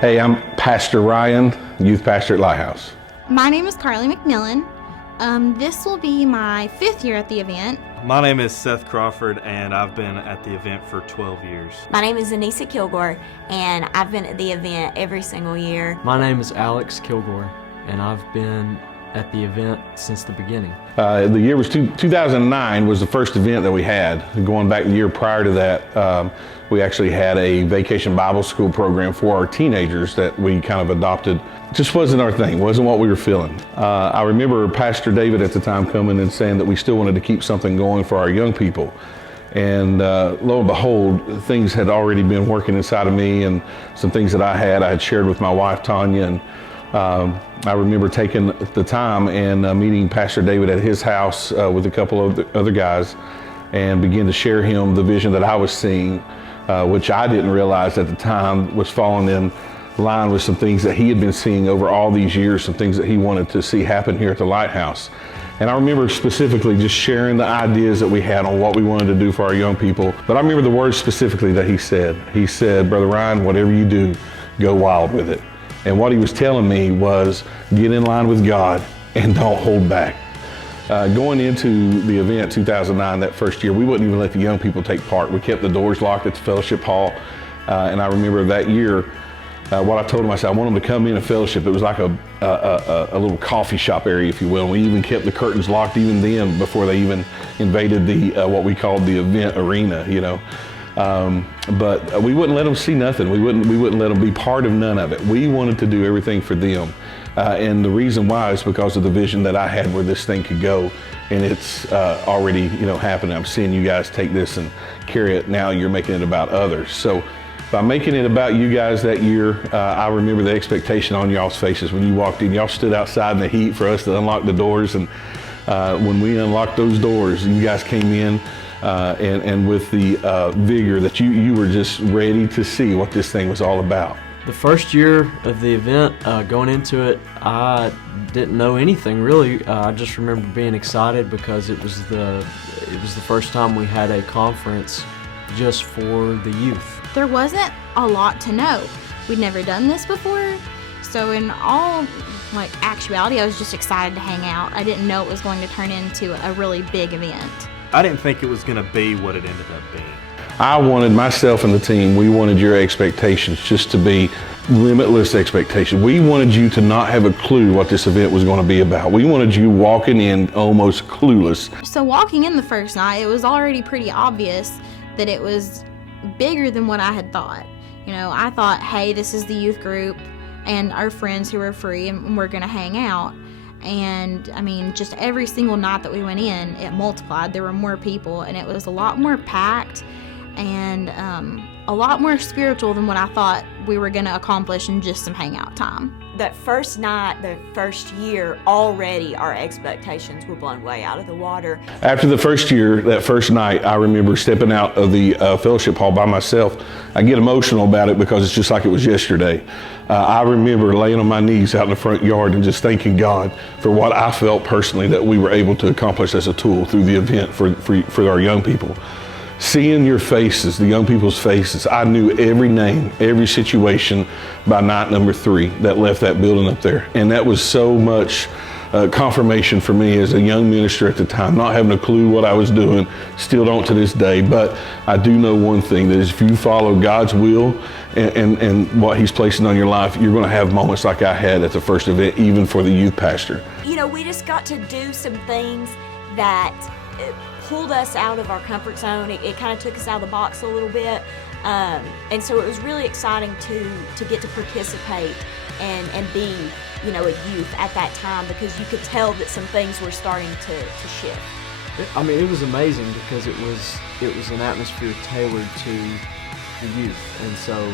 Hey, I'm Pastor Ryan, youth pastor at Lighthouse. My name is Carly McMillan. This will be my 5th year at the event. My name is Seth Crawford, and I've been at the event for 12 years. My name is Anissa Kilgore, and I've been at the event every single year. My name is Alex Kilgore, and I've been at the event since the beginning. The year was 2009 was the first event that we had. Going back the year prior to that, we actually had a vacation Bible school program for our teenagers that we kind of adopted. Just wasn't our thing, wasn't what we were feeling. I remember Pastor David at the time coming and saying that we still wanted to keep something going for our young people. And lo and behold, things had already been working inside of me, and some things that I had shared with my wife, Tanya. And I remember taking the time and meeting Pastor David at his house with a couple of other guys, and begin to share him the vision that I was seeing, which I didn't realize at the time was falling in line with some things that he had been seeing over all these years, some things that he wanted to see happen here at the Lighthouse. And I remember specifically just sharing the ideas that we had on what we wanted to do for our young people. But I remember the words specifically that he said. He said, "Brother Ryan, whatever you do, go wild with it." And what he was telling me was, get in line with God and don't hold back. Going into the event 2009, that first year, we wouldn't even let the young people take part. We kept the doors locked at the fellowship hall. And I remember that year, what I told them, I said, I want them to come in and fellowship. It was like a little coffee shop area, if you will. And we even kept the curtains locked even then before they even invaded the what we called the event arena, you know. But we wouldn't let them see nothing. We wouldn't let them be part of none of it. We wanted to do everything for them. And the reason why is because of the vision that I had where this thing could go. And it's already, happening. I'm seeing you guys take this and carry it. Now you're making it about others. So by making it about you guys that year, I remember the expectation on y'all's faces when you walked in. Y'all stood outside in the heat for us to unlock the doors. And when we unlocked those doors, you guys came in and with the vigor that you were just ready to see what this thing was all about. The first year of the event, going into it, I didn't know anything really. I just remember being excited because it was the first time we had a conference just for the youth. There wasn't a lot to know. We'd never done this before, so in all actuality, I was just excited to hang out. I didn't know it was going to turn into a really big event. I didn't think it was going to be what it ended up being. I wanted myself and the team, we wanted your expectations just to be limitless expectations. We wanted you to not have a clue what this event was going to be about. We wanted you walking in almost clueless. So walking in the first night, it was already pretty obvious that it was bigger than what I had thought. I thought, hey, this is the youth group and our friends who are free and we're going to hang out. And just every single night that we went in, it multiplied. There were more people, and it was a lot more packed and a lot more spiritual than what I thought we were going to accomplish in just some hangout time. That first night, the first year, already our expectations were blown way out of the water. After the first year, that first night, I remember stepping out of the fellowship hall by myself. I get emotional about it because it's just like it was yesterday. I remember laying on my knees out in the front yard and just thanking God for what I felt personally that we were able to accomplish as a tool through the event for our young people. Seeing your faces, the young people's faces, I knew every name, every situation by night number 3 that left that building up there. And that was so much confirmation for me as a young minister at the time, not having a clue what I was doing, still don't to this day. But I do know one thing, that if you follow God's will and what He's placing on your life, you're going to have moments like I had at the first event, even for the youth pastor. We just got to do some things that pulled us out of our comfort zone. It kind of took us out of the box a little bit. And so it was really exciting to get to participate and be, a youth at that time, because you could tell that some things were starting to shift. It was amazing because it was an atmosphere tailored to the youth, and so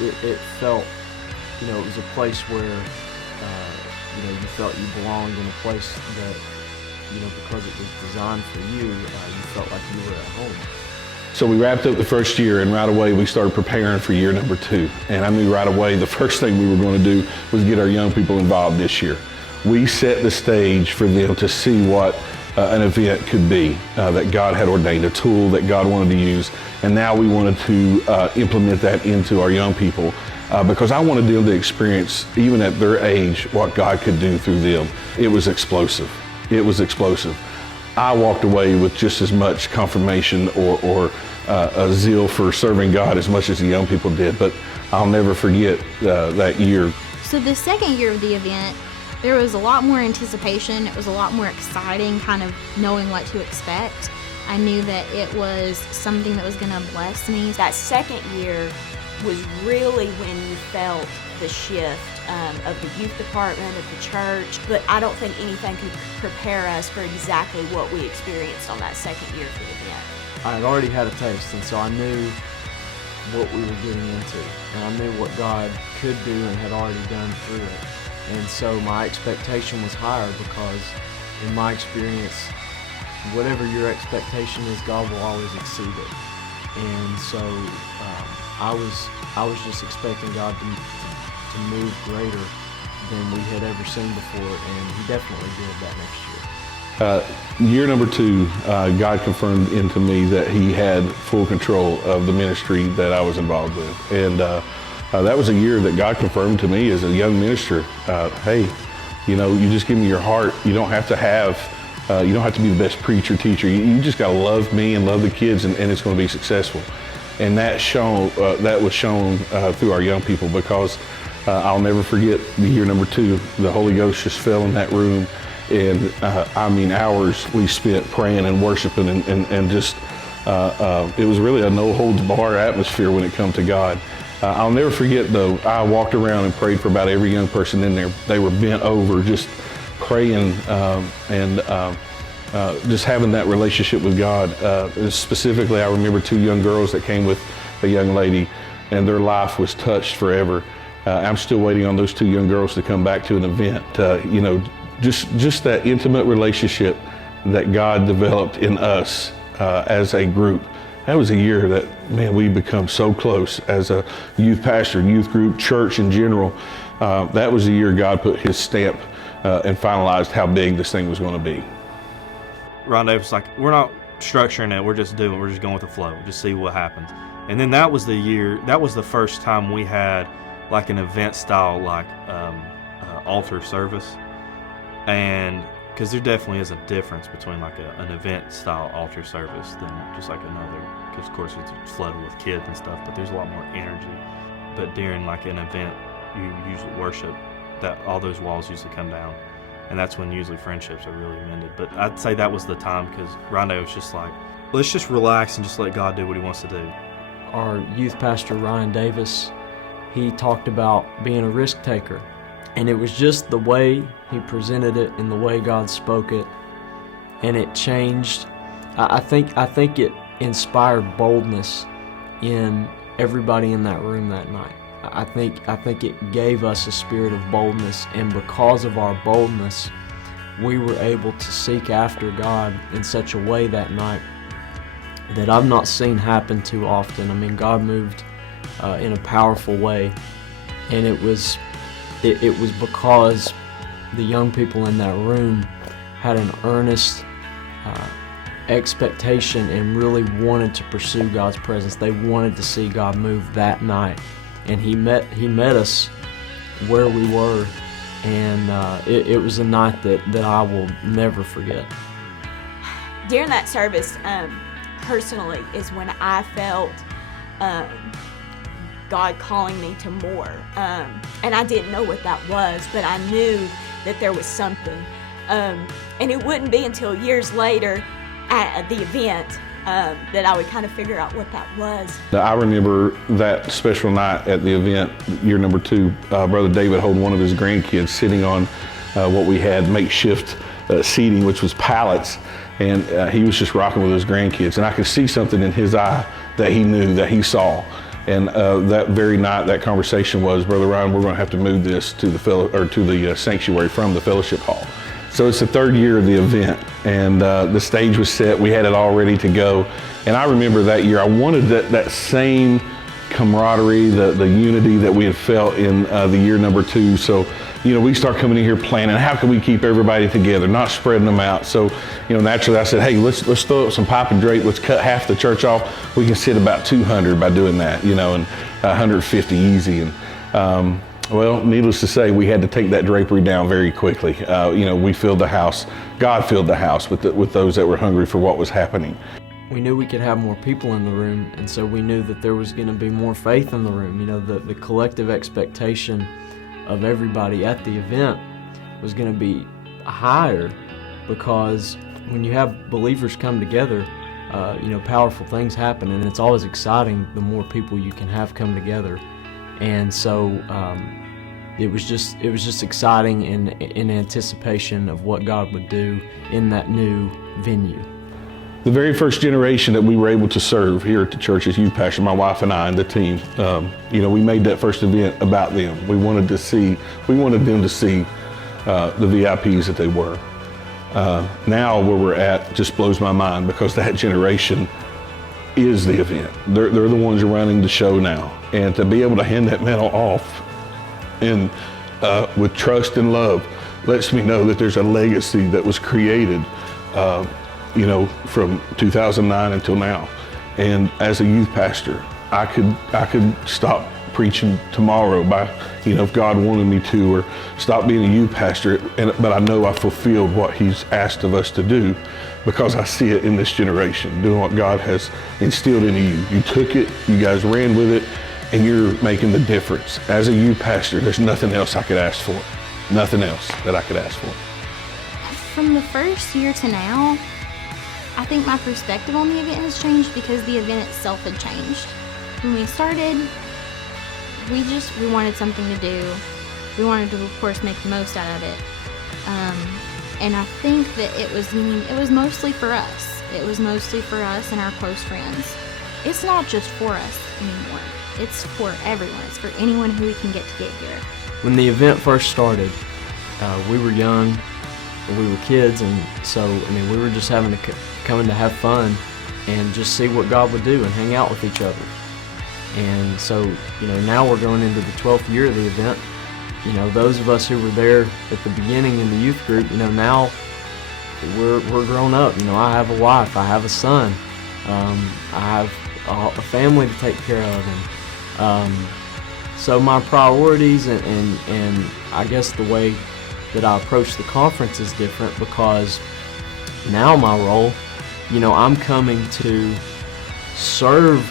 it felt, it was a place where, you felt you belonged in a place that, because it was designed for you, you felt like you were at home. So we wrapped up the first year, and right away we started preparing for year number 2. And I knew right away the first thing we were going to do was get our young people involved this year. We set the stage for them to see what an event could be that God had ordained, a tool that God wanted to use. And now we wanted to implement that into our young people. because I wanted them to experience, even at their age, what God could do through them. It was explosive. It was explosive. I walked away with just as much confirmation or a zeal for serving God as much as the young people did, but I'll never forget that year. So the second year of the event, there was a lot more anticipation. It was a lot more exciting, kind of knowing what to expect. I knew that it was something that was going to bless me. That second year was really when you felt the shift of the youth department, of the church, but I don't think anything could prepare us for exactly what we experienced on that second year for the event. I had already had a taste, and so I knew what we were getting into, and I knew what God could do and had already done through it. And so my expectation was higher because in my experience, whatever your expectation is, God will always exceed it. And so I was just expecting God to move greater than we had ever seen before, and He definitely did that next year. Year number 2, God confirmed into me that He had full control of the ministry that I was involved with. And that was a year that God confirmed to me as a young minister, hey, you just give me your heart. You don't have to you don't have to be the best preacher, teacher. You just got to love me and love the kids, and it's going to be successful. And that was shown through our young people, because I'll never forget the year number 2. The Holy Ghost just fell in that room. And hours we spent praying and worshiping and just, it was really a no holds bar atmosphere when it come to God. I'll never forget though, I walked around and prayed for about every young person in there. They were bent over just praying and just having that relationship with God. Specifically, I remember 2 young girls that came with a young lady, and their life was touched forever. I'm still waiting on those 2 young girls to come back to an event. Just that intimate relationship that God developed in us as a group. That was a year that, man, we become so close as a youth pastor, youth group, church in general. That was the year God put His stamp and finalized how big this thing was going to be. Ron Davis, we're not structuring it, we're just going with the flow, just see what happens. And then that was the first time we had like an event style, altar service. And because there definitely is a difference between an event style altar service than just another, because of course it's flooded with kids and stuff, but there's a lot more energy. But during an event, you usually worship, that all those walls usually come down, and that's when usually friendships are really mended. But I'd say that was the time, because Rondo was just let's just relax and just let God do what He wants to do. Our youth pastor, Ryan Davis, he talked about being a risk taker. And it was just the way he presented it and the way God spoke it, and it changed. I think it inspired boldness in everybody in that room that night. I think it gave us a spirit of boldness, and because of our boldness, we were able to seek after God in such a way that night that I've not seen happen too often. I mean, God moved in a powerful way, and it was because the young people in that room had an earnest expectation and really wanted to pursue God's presence. They wanted to see God move that night, and He met us where we were, and it was a night that I will never forget. During that service, personally, is when I felt God calling me to more, and I didn't know what that was, but I knew that there was something, and it wouldn't be until years later at the event that I would kind of figure out what that was. I remember that special night at the event, year number 2, Brother David holding one of his grandkids sitting on what we had makeshift seating, which was pallets, and he was just rocking with his grandkids, and I could see something in his eye that he knew, that he saw. And that very night, that conversation was, Brother Ryan, we're going to have to move this to the sanctuary from the fellowship hall. So it's the 3rd year of the event, and the stage was set. We had it all ready to go. And I remember that year, I wanted that same camaraderie, the unity that we had felt in the year number 2. So, we start coming in here planning, how can we keep everybody together, not spreading them out. So, naturally I said, hey, let's throw up some pipe and drape, let's cut half the church off. We can sit about 200 by doing that, and 150 easy. And Well, needless to say, we had to take that drapery down very quickly. We filled the house. God filled the house with those that were hungry for what was happening. We knew we could have more people in the room, and so we knew that there was going to be more faith in the room. The collective expectation of everybody at the event was going to be higher, because when you have believers come together, powerful things happen, and it's always exciting the more people you can have come together. And so it was just exciting in anticipation of what God would do in that new venue. The very first generation that we were able to serve here at the church as youth pastor, my wife and I and the team, we made that first event about them. We wanted them to see the VIPs that they were. Now where we're at just blows my mind, because that generation is the event. They're the ones running the show now. And to be able to hand that medal off and with trust and love lets me know that there's a legacy that was created from 2009 until now. And as a youth pastor, I could stop preaching tomorrow if God wanted me to, or stop being a youth pastor, but I know I fulfilled what He's asked of us to do, because I see it in this generation, doing what God has instilled into you. You took it, you guys ran with it, and you're making the difference. As a youth pastor, there's nothing else I could ask for. Nothing else that I could ask for. From the first year to now, I think my perspective on the event has changed, because the event itself had changed. When we started, we wanted something to do. We wanted to, of course, make the most out of it. And I think that it was mostly for us. It was mostly for us and our close friends. It's not just for us anymore. It's for everyone. It's for anyone who we can get to get here. When the event first started, we were young, we were kids, and so we were just having to come in to have fun and just see what God would do and hang out with each other. And so, now we're going into the 12th year of the event. Those of us who were there at the beginning in the youth group, now we're grown up. I have a wife, I have a son, I have a family to take care of, and so my priorities and I guess the way that I approach the conference is different, because now my role, I'm coming to serve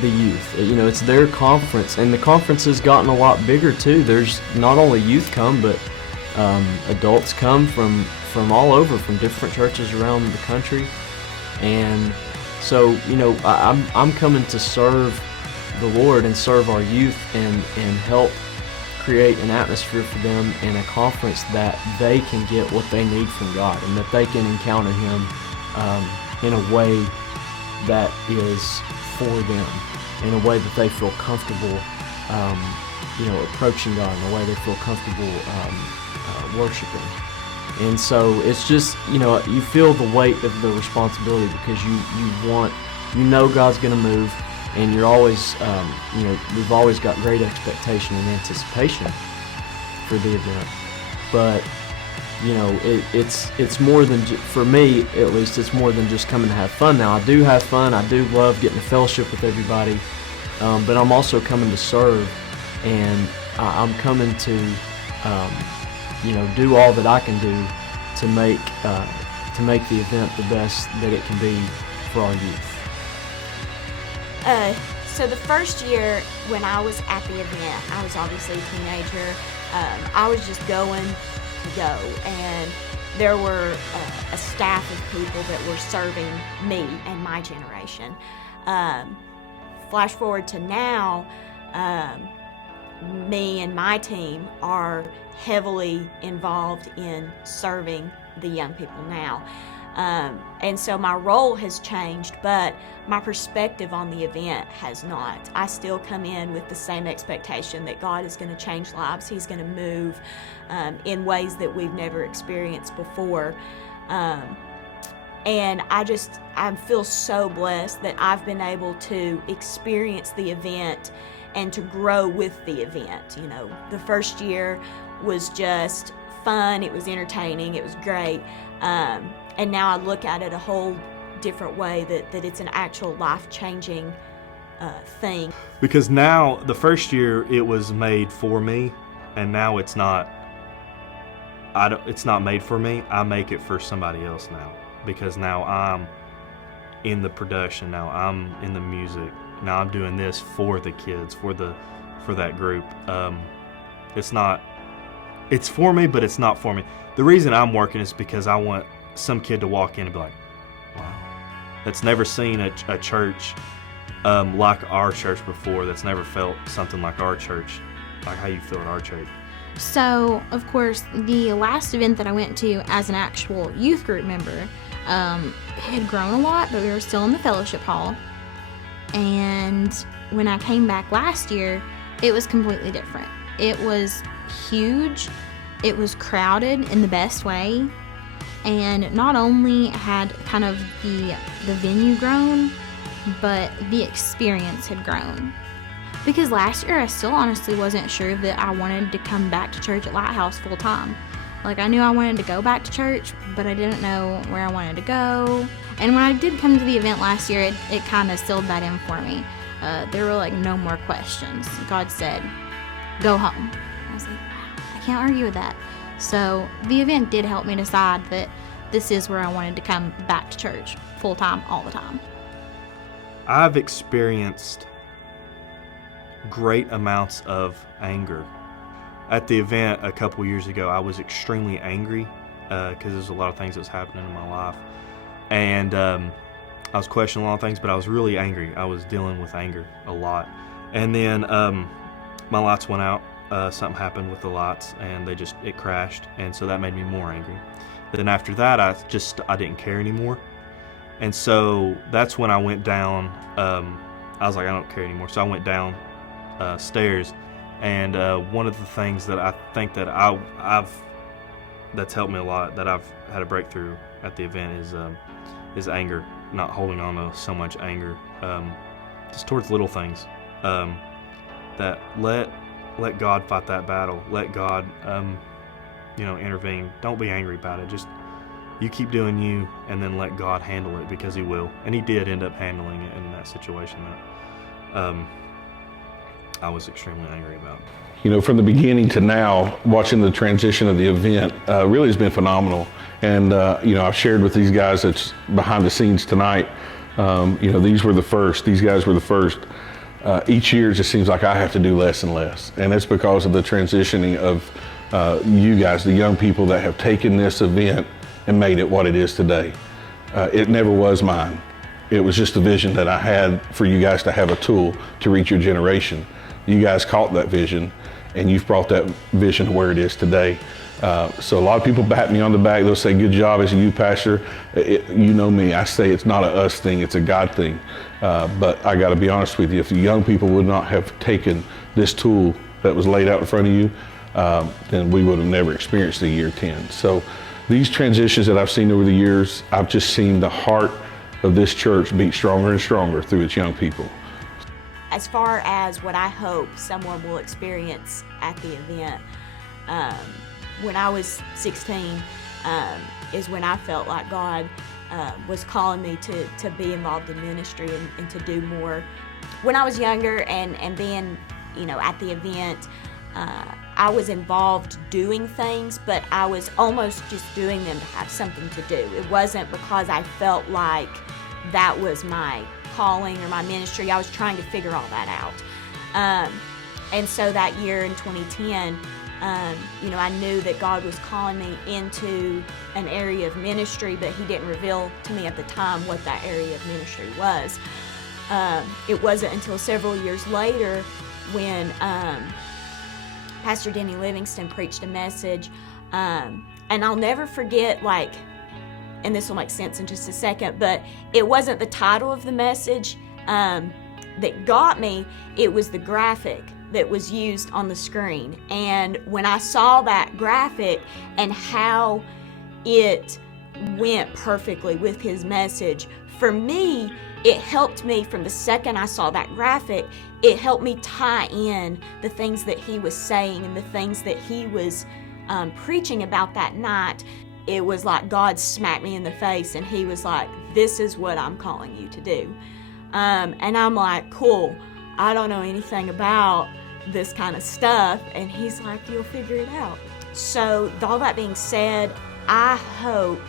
the youth. It's their conference, and the conference has gotten a lot bigger too. There's not only youth come, but adults come from all over, from different churches around the country. And so, I'm coming to serve the Lord and serve our youth and help create an atmosphere for them in a conference that they can get what they need from God, and that they can encounter Him in a way that is for them, in a way that they feel comfortable approaching God, in a way they feel comfortable worshiping. And so it's just, you feel the weight of the responsibility, because you know God's going to move, and you're always, we've always got great expectation and anticipation for the event. But, it's more than, for me at least, it's more than just coming to have fun. Now, I do have fun. I do love getting to fellowship with everybody. But I'm also coming to serve, and I'm coming to, do all that I can do to make the event the best that it can be for our youth. So the first year when I was at the event, I was obviously a teenager. I was just going to go, and there were a staff of people that were serving me and my generation. Flash forward to now, me and my team are heavily involved in serving the young people now. And so my role has changed, but my perspective on the event has not. I still come in with the same expectation that God is going to change lives. He's going to move in ways that we've never experienced before. And I feel so blessed that I've been able to experience the event and to grow with the event. The first year was just fun, it was entertaining, it was great. And now I look at it a whole different way, that it's an actual life-changing thing. Because now, the first year, it was made for me, and now it's not. It's not made for me. I make it for somebody else now, because now I'm in the production. Now I'm in the music. Now I'm doing this for the kids, for that group. It's not. It's for me, but it's not for me. The reason I'm working is because I want some kid to walk in and be like, "Wow, that's never seen a church like our church before. That's never felt something like our church, like how you feel at our church." So, of course, the last event that I went to as an actual youth group member, it had grown a lot, but we were still in the fellowship hall. And when I came back last year, it was completely different. It was huge. It was crowded in the best way. And not only had kind of the venue grown, but the experience had grown. Because last year I still honestly wasn't sure that I wanted to come back to church at Lighthouse full time. Like, I knew I wanted to go back to church, but I didn't know where I wanted to go. And when I did come to the event last year, it kind of sealed that in for me. There were like no more questions. God said, "Go home." I was like, wow, I can't argue with that. So the event did help me decide that this is where I wanted to come back to church full time, all the time. I've experienced great amounts of anger. At the event a couple years ago, I was extremely angry because there's a lot of things that's happening in my life. And I was questioning a lot of things, but I was really angry. I was dealing with anger a lot. And then my lights went out. Something happened with the lights, and it crashed. And so that made me more angry. Then after that, I didn't care anymore. And so that's when I went down. I was like, I don't care anymore. So I went down stairs, and one of the things that I think that that's helped me a lot, that I've had a breakthrough at the event, is anger, not holding on to so much anger, just towards little things. That let God fight that battle. Let God, intervene. Don't be angry about it. Just you keep doing you, and then let God handle it, because He will. And He did end up handling it in that situation that I was extremely angry about. From the beginning to now, watching the transition of the event really has been phenomenal. And, I've shared with these guys that's behind the scenes tonight, these were the first. These guys were the first. Each year it just seems like I have to do less and less. And it's because of the transitioning of you guys, the young people that have taken this event and made it what it is today. It never was mine. It was just a vision that I had for you guys to have a tool to reach your generation. You guys caught that vision, and you've brought that vision to where it is today. So a lot of people pat me on the back. They'll say, "Good job as a youth pastor." You know me, I say it's not a us thing, it's a God thing. But I got to be honest with you, if the young people would not have taken this tool that was laid out in front of you, then we would have never experienced the year 10. So these transitions that I've seen over the years, I've just seen the heart of this church beat stronger and stronger through its young people. As far as what I hope someone will experience at the event, when I was 16 is when I felt like God was calling me to be involved in ministry and to do more. When I was younger and being, at the event, I was involved doing things, but I was almost just doing them to have something to do. It wasn't because I felt like that was my calling or my ministry. I was trying to figure all that out. And so that year in 2010, I knew that God was calling me into an area of ministry, but He didn't reveal to me at the time what that area of ministry was. It wasn't until several years later when Pastor Denny Livingston preached a message, and I'll never forget, and this will make sense in just a second, but it wasn't the title of the message that got me, it was the graphic that was used on the screen. And when I saw that graphic and how it went perfectly with his message, for me, it helped me from the second I saw that graphic, it helped me tie in the things that he was saying and the things that he was preaching about that night. It was like God smacked me in the face and he was like, this is what I'm calling you to do. And I'm like, cool, I don't know anything about this kind of stuff. And he's like, you'll figure it out. So with all that being said, I hope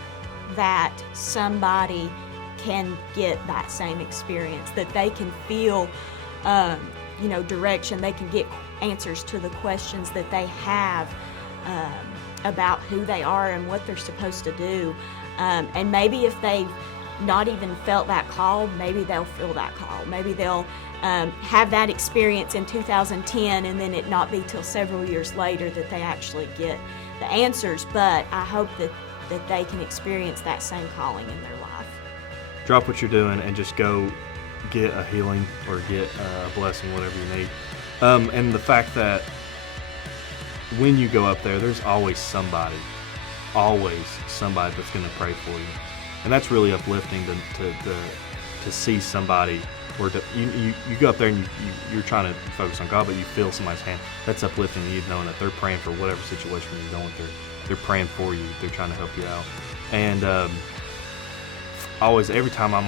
that somebody can get that same experience, that they can feel, direction, they can get answers to the questions that they have about who they are and what they're supposed to do. And maybe if they've not even felt that call, maybe they'll feel that call. Maybe they'll have that experience in 2010 and then it not be till several years later that they actually get the answers. But I hope that they can experience that same calling in their life. Drop what you're doing and just go get a healing or get a blessing, whatever you need. And the fact that when you go up there, there's always somebody that's going to pray for you. And that's really uplifting to see somebody, or you go up there and you're trying to focus on God, but you feel somebody's hand. That's uplifting to you, knowing that they're praying for whatever situation you're going through. They're praying for you. They're trying to help you out. And always, every time I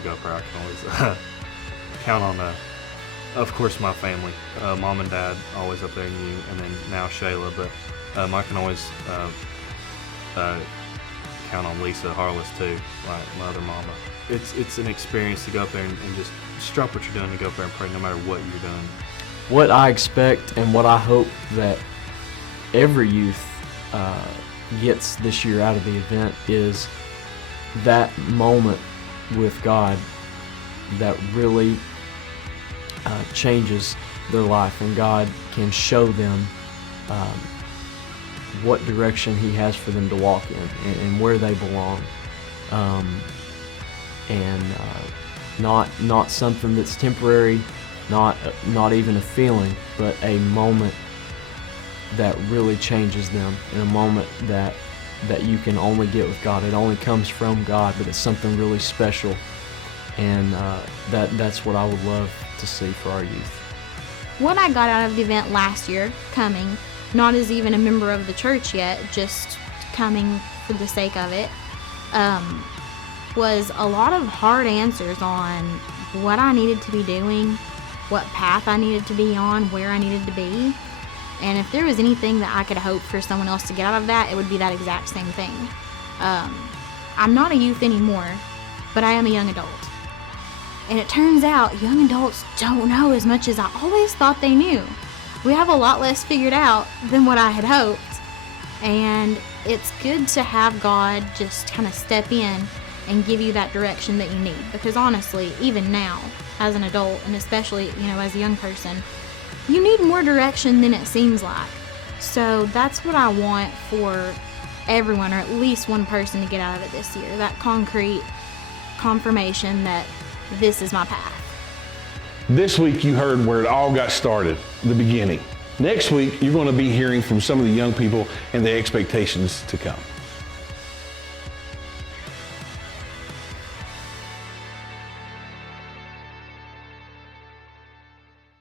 go up there, I can always count on, of course, my family, mom and dad, always up there, and you, and then now Shayla. But I can always count on Lisa Harless too, my other mama. It's an experience to go up there and just drop what you're doing and go up there and pray, no matter what you're doing. What I expect and what I hope that every youth gets this year out of the event is that moment with God that really changes their life, and God can show them what direction He has for them to walk in and where they belong, and not something that's temporary, not even a feeling, but a moment that really changes them, and a moment that you can only get with God. It only comes from God, but it's something really special, and that's what I would love to see for our youth. What I got out of the event last year, coming, not as even a member of the church yet, just coming for the sake of it, was a lot of hard answers on what I needed to be doing, what path I needed to be on, where I needed to be. And if there was anything that I could hope for someone else to get out of that, it would be that exact same thing. I'm not a youth anymore, but I am a young adult. And it turns out young adults don't know as much as I always thought they knew. We have a lot less figured out than what I had hoped. And it's good to have God just kind of step in and give you that direction that you need. Because honestly, even now, as an adult, and especially, as a young person, you need more direction than it seems like. So that's what I want for everyone, or at least one person, to get out of it this year. That concrete confirmation that this is my path. This week you heard where it all got started, the beginning. Next week you're going to be hearing from some of the young people and the expectations to come.